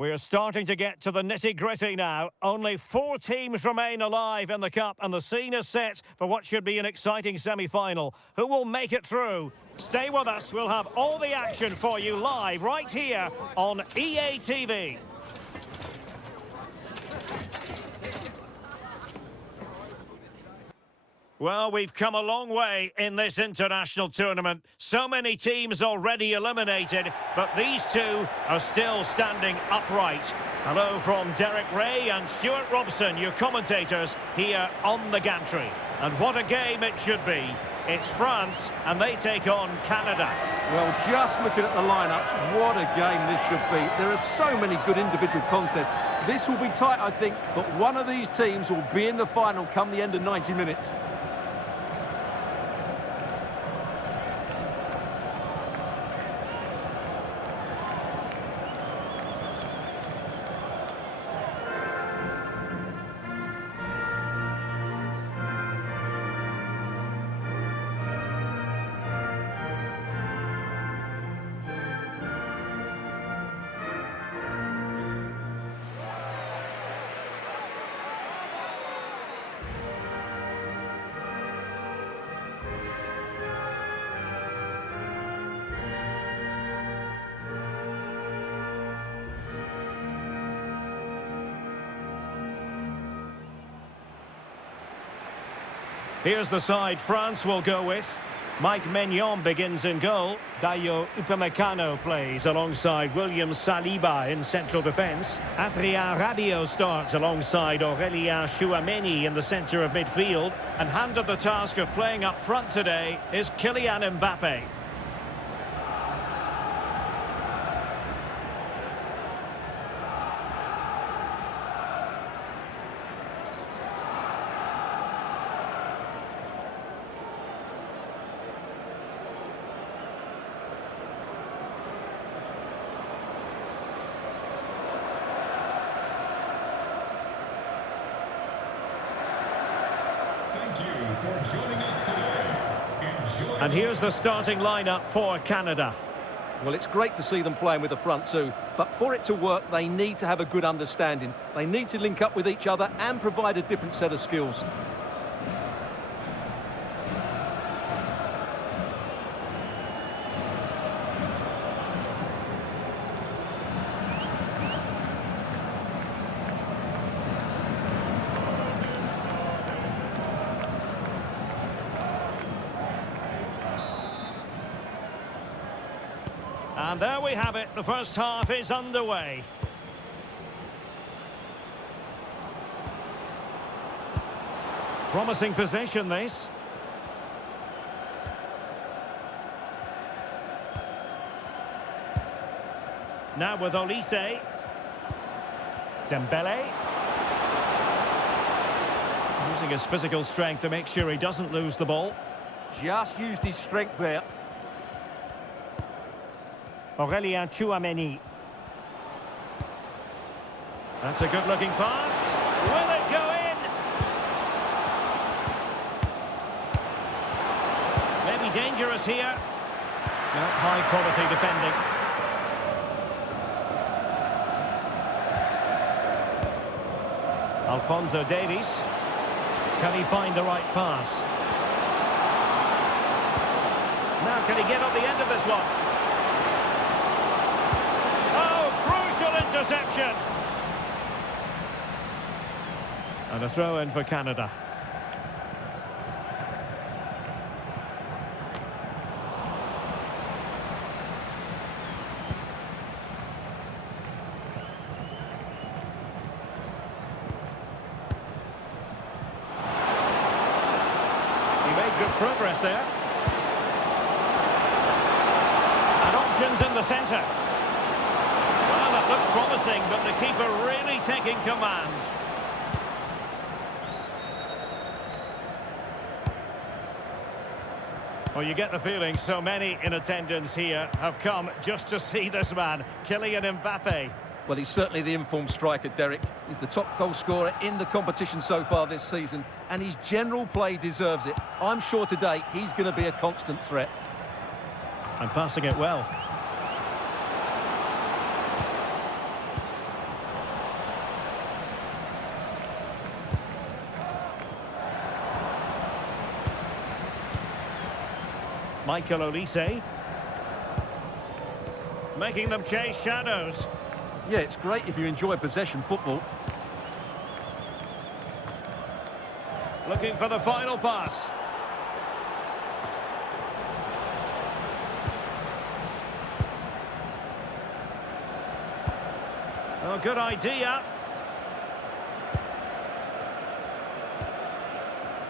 We're starting to get to the nitty-gritty now. Only 4 teams remain alive in the Cup, and the scene is set for what should be an exciting semi-final. Who will make it through? Stay with us. We'll have all the action for you live right here on EA TV. Well, we've come a long way in this international tournament. So many teams already eliminated, but these two are still standing upright. Hello from Derek Ray and Stuart Robson, your commentators here on the gantry. And what a game it should be. It's France, and they take on Canada. Well, just looking at the lineups, what a game this should be. There are so many good individual contests. This will be tight, I think, but one of these teams will be in the final come the end of 90 minutes. Here's the side France will go with. Mike Maignan begins in goal. Dayo Upamecano plays alongside William Saliba in central defence. Adrien Rabiot starts alongside Aurélien Tchouameni in the centre of midfield. And handed the task of playing up front today is Kylian Mbappe. For joining us today. And here's the starting lineup for Canada. Well, it's great to see them playing with the front two, but for it to work, they need to have a good understanding. They need to link up with each other and provide a different set of skills. And there we have it. The first half is underway. Promising possession, this. Now with Olise. Dembele. Using his physical strength to make sure he doesn't lose the ball. Just used his strength there. Aurélien Tchouameni. That's a good-looking pass. Will it go in? Maybe dangerous here. No, high-quality defending. Alphonso Davies. Can he find the right pass? Now, can he get on the end of this one? Interception. And a throw in for Canada. He made good progress there. And options in the centre. Looked promising, but the keeper really taking command. Well, you get the feeling so many in attendance here have come just to see this man, Kylian Mbappe. Well, he's certainly the informed striker, Derek. He's the top goal scorer in the competition so far this season, and his general play deserves it. I'm sure today he's going to be a constant threat. And passing it well. Michael Olise. Making them chase shadows. Yeah, it's great if you enjoy possession football. Looking for the final pass. Oh, good idea.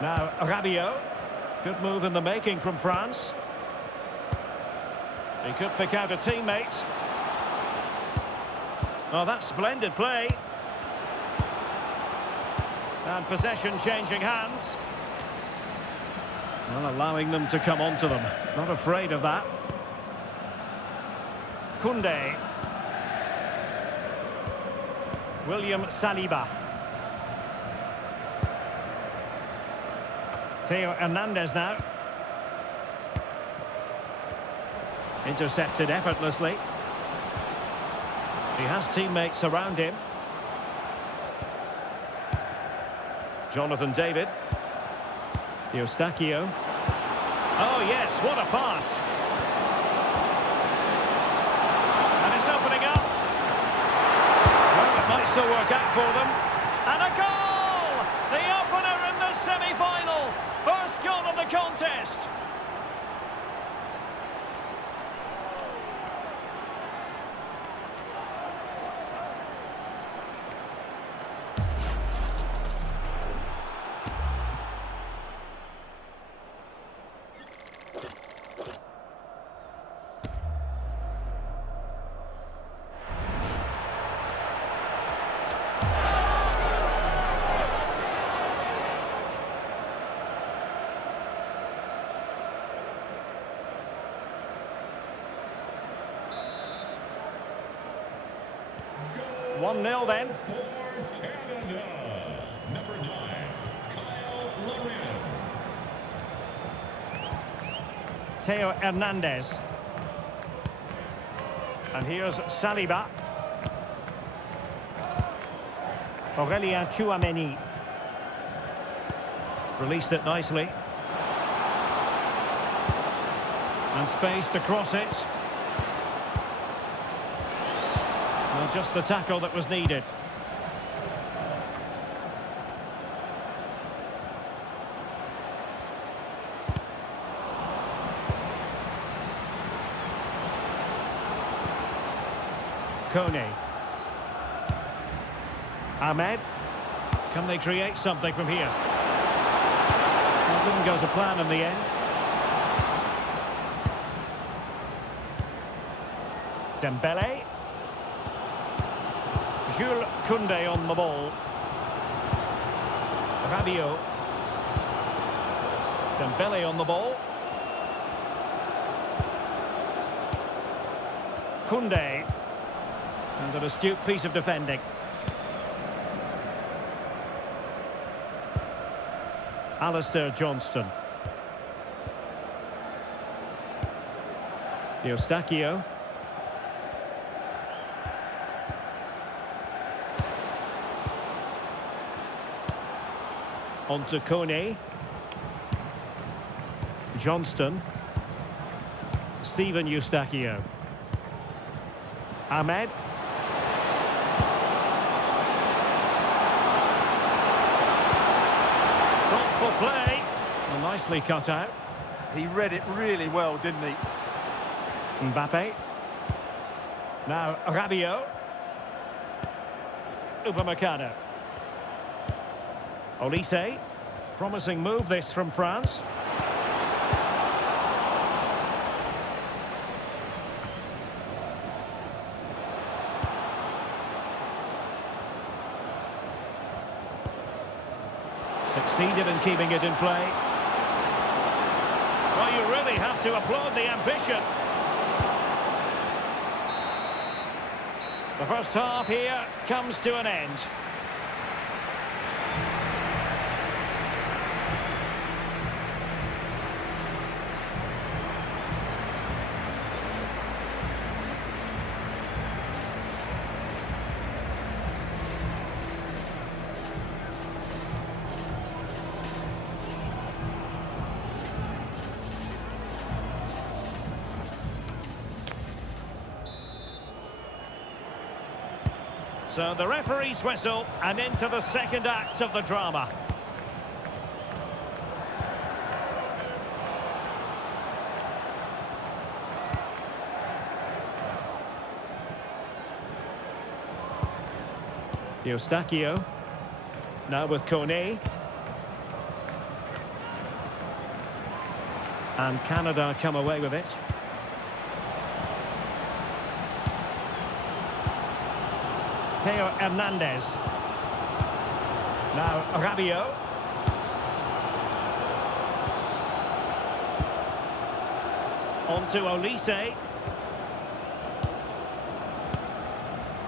Now, Rabiot. Good move in the making from France. He could pick out a teammate. Oh, that's splendid play. And possession changing hands. Well, allowing them to come onto them. Not afraid of that. Koundé. William Saliba. Theo Hernandez now. Intercepted effortlessly. He has teammates around him. Jonathan David. Eustachio. Oh yes, what a pass. And it's opening up. Well, it might still work out for them. And a goal! The opener in the semi-final. First goal of the contest. Goal 1-0 then. for Canada. Number 9, Kyle Larin. Theo Hernandez. And here's Saliba. Aurélien Tchouameni. Released it nicely. And space to cross it. Well, just the tackle that was needed. Kone. Ahmed. Can they create something from here? Well, didn't go to plan in the end. Dembele. Jules Koundé on the ball. Rabiot. Dembele on the ball. Koundé. And an astute piece of defending. Alistair Johnston. Eustachio. On to Kone. Johnston. Steven Eustachio. Ahmed. Thoughtful play. Well, nicely cut out. He read it really well, didn't he? Mbappe. Now Rabiot. Upamecano. Olise. Promising move this from France. Succeeded in keeping it in play. Well, you really have to applaud the ambition. The first half here comes to an end. So the referee's whistle and into the second act of the drama. Eustachio. Now with Kone. And Canada come away with it. Theo Hernandez. Now Rabiot. On to Olise.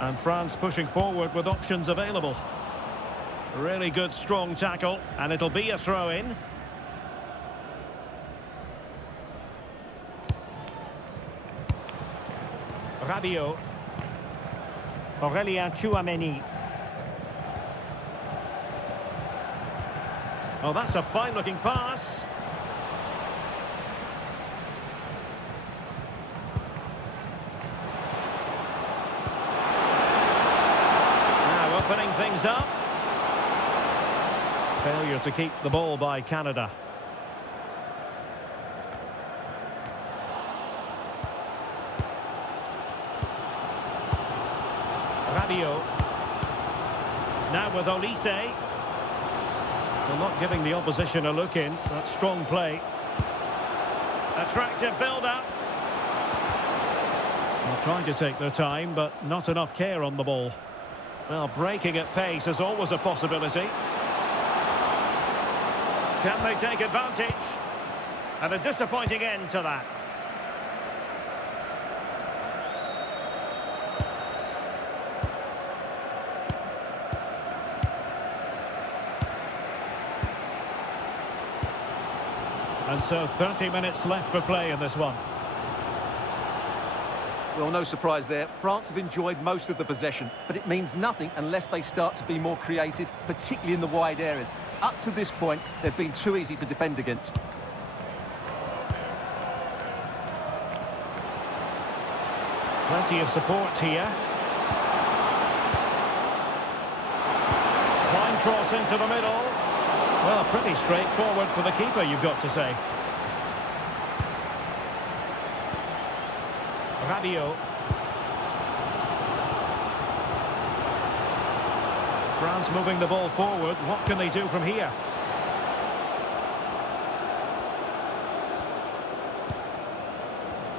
And France pushing forward with options available. Really good, strong tackle, and it'll be a throw-in. Rabiot. Aurélien Tchouameni. Oh, that's a fine-looking pass. Now opening things up. Failure to keep the ball by Canada. Rabiot. Now with Olise. Well, not giving the opposition a look in. That's strong play. Attractive build-up. Well, trying to take their time, but not enough care on the ball. Well, breaking at pace is always a possibility. Can they take advantage? And a disappointing end to that. And so 30 minutes left for play in this one. Well, no surprise there. France have enjoyed most of the possession, but it means nothing unless they start to be more creative, particularly in the wide areas. Up to this point, they've been too easy to defend against. Plenty of support here. Fine cross into the middle. Well, pretty straightforward for the keeper, you've got to say. Rabiot. France moving the ball forward. What can they do from here?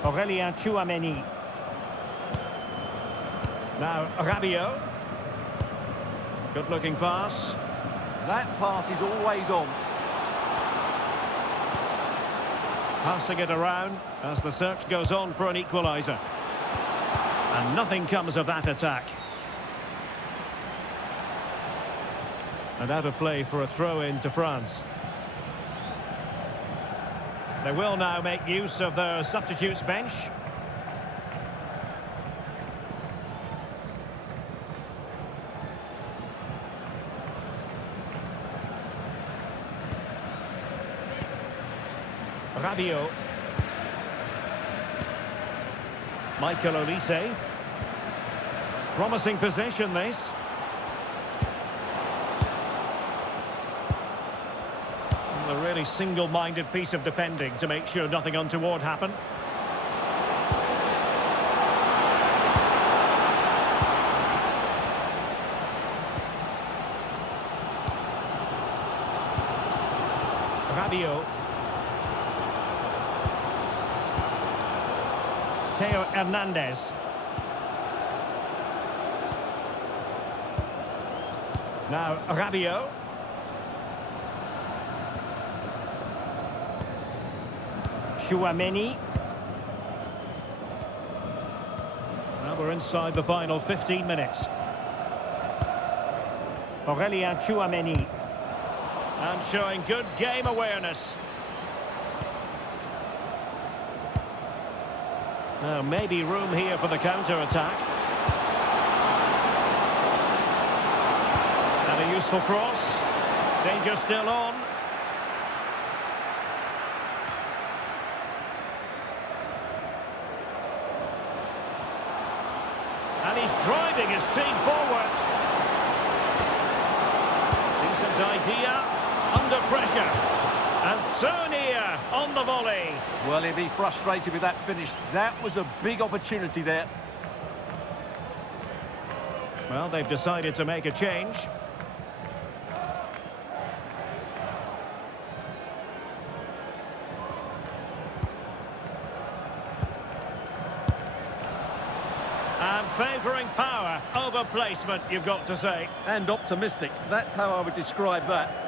Aurélien Tchouameni. Now Rabiot. Good-looking pass. That pass is always on. Passing it around as the search goes on for an equaliser. And nothing comes of that attack. And out of play for a throw-in to France. They will now make use of their substitutes bench. Rabiot. Michael Olise. Promising possession, this. And a really single-minded piece of defending to make sure nothing untoward happened. Rabiot. Theo Hernandez. Now Rabiot. Tchouameni. Well, we're inside the final 15 minutes. Aurélien Tchouameni. And showing good game awareness. Now, maybe room here for the counter-attack. And a useful cross. Danger still on. And he's driving his team forward. Decent idea, under pressure. And so near on the volley. Well, he'll be frustrated with that finish. That was a big opportunity there. Well, they've decided to make a change. And favouring power over placement, you've got to say. And optimistic. That's how I would describe that.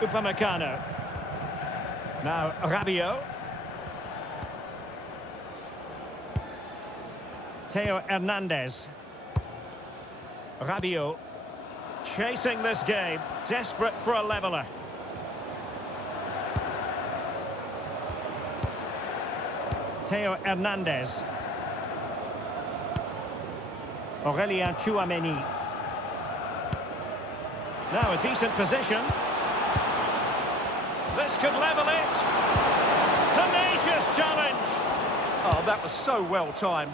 Upamecano. Now Rabiot. Theo Hernandez. Rabiot chasing this game, desperate for a leveller. Theo Hernandez. Aurélien Tchouaméni. Now a decent position. This could level it. Tenacious challenge. Oh, that was so well timed.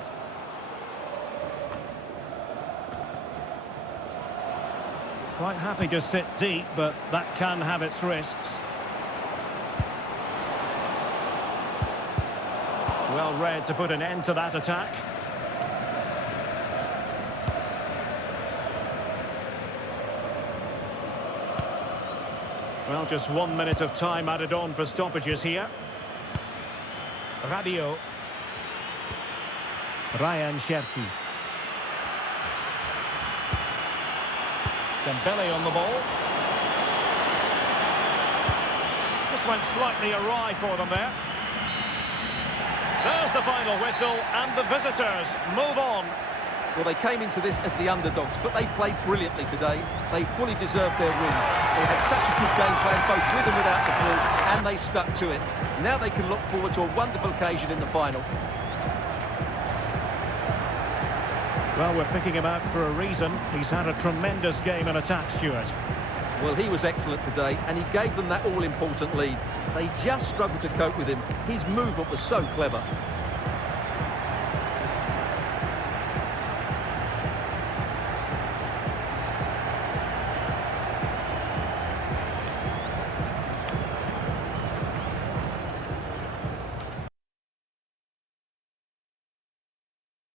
Quite happy to sit deep, but that can have its risks. Well read to put an end to that attack. Well, just 1 minute of time added on for stoppages here. Rabiot. Ryan Cherki. Dembele on the ball. This went slightly awry for them there. There's the final whistle, and the visitors move on. Well, they came into this as the underdogs, but they played brilliantly today. They fully deserved their win. They had such a good game plan, both with and without the ball, and they stuck to it. Now they can look forward to a wonderful occasion in the final. Well, we're picking him out for a reason. He's had a tremendous game in attack, Stuart. Well, he was excellent today, and he gave them that all-important lead. They just struggled to cope with him. His movement was so clever.